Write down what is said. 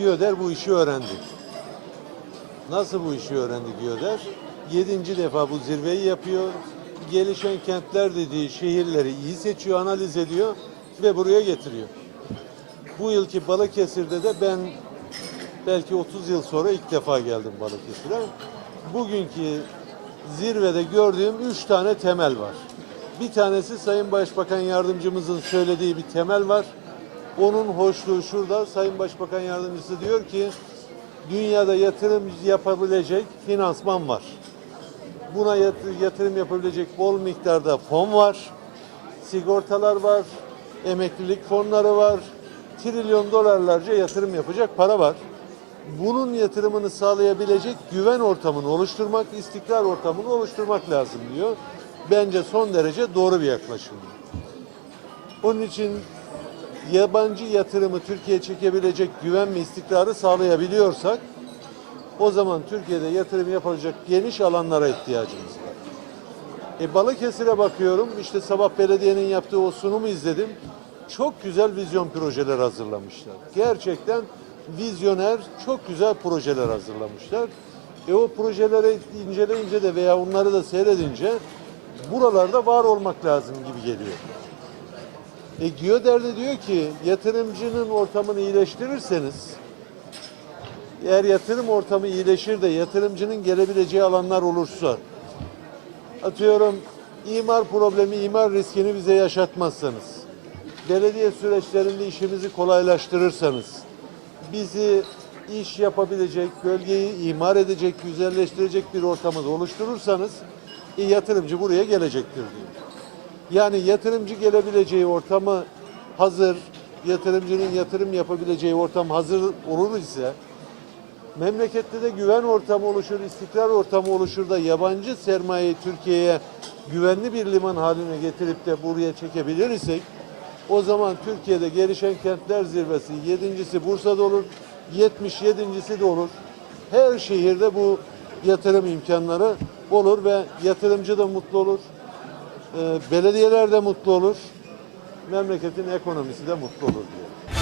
Giyoder bu işi öğrendi. Nasıl bu işi öğrendi Giyoder? Yedinci defa bu zirveyi yapıyor. Gelişen kentler dediği şehirleri iyi seçiyor, analiz ediyor ve buraya getiriyor. Bu yılki Balıkesir'de de ben belki 30 yıl sonra ilk defa geldim Balıkesir'e. Bugünkü zirvede gördüğüm üç tane temel var. Bir tanesi Sayın Başbakan Yardımcımızın söylediği bir temel var. Onun hoşluğu şurada. Sayın Başbakan Yardımcısı diyor ki dünyada yatırım yapabilecek finansman var. Buna yat- yatırım yapabilecek bol miktarda fon var. Sigortalar var. Emeklilik fonları var. Trilyon dolarlarca yatırım yapacak para var. Bunun yatırımını sağlayabilecek güven ortamını oluşturmak, istikrar ortamını oluşturmak lazım diyor. Bence son derece doğru bir yaklaşım. Onun için yabancı yatırımı Türkiye'ye çekebilecek güven ve istikrarı sağlayabiliyorsak o zaman Türkiye'de yatırım yapılacak geniş alanlara ihtiyacımız var. E Balıkesir'e bakıyorum. işte sabah belediyenin yaptığı o sunumu izledim. Çok güzel vizyon projeler hazırlamışlar. Gerçekten vizyoner, çok güzel projeler hazırlamışlar. E o projeleri inceleyince de veya onları da seyredince buralarda var olmak lazım gibi geliyor. E Giyoder de diyor ki yatırımcının ortamını iyileştirirseniz eğer yatırım ortamı iyileşir de yatırımcının gelebileceği alanlar olursa atıyorum imar problemi, imar riskini bize yaşatmazsanız, belediye süreçlerinde işimizi kolaylaştırırsanız, bizi iş yapabilecek, bölgeyi imar edecek, güzelleştirecek bir ortamı oluşturursanız e, yatırımcı buraya gelecektir diyor. Yani yatırımcı gelebileceği ortamı hazır, yatırımcının yatırım yapabileceği ortam hazır olur ise memlekette de güven ortamı oluşur, istikrar ortamı oluşur da yabancı sermayeyi Türkiye'ye güvenli bir liman haline getirip de buraya çekebilir isek o zaman Türkiye'de gelişen kentler zirvesi yedincisi Bursa'da olur, 77.si de olur. Her şehirde bu yatırım imkanları olur ve yatırımcı da mutlu olur. Ee, belediyeler de mutlu olur. Memleketin ekonomisi de mutlu olur diyor.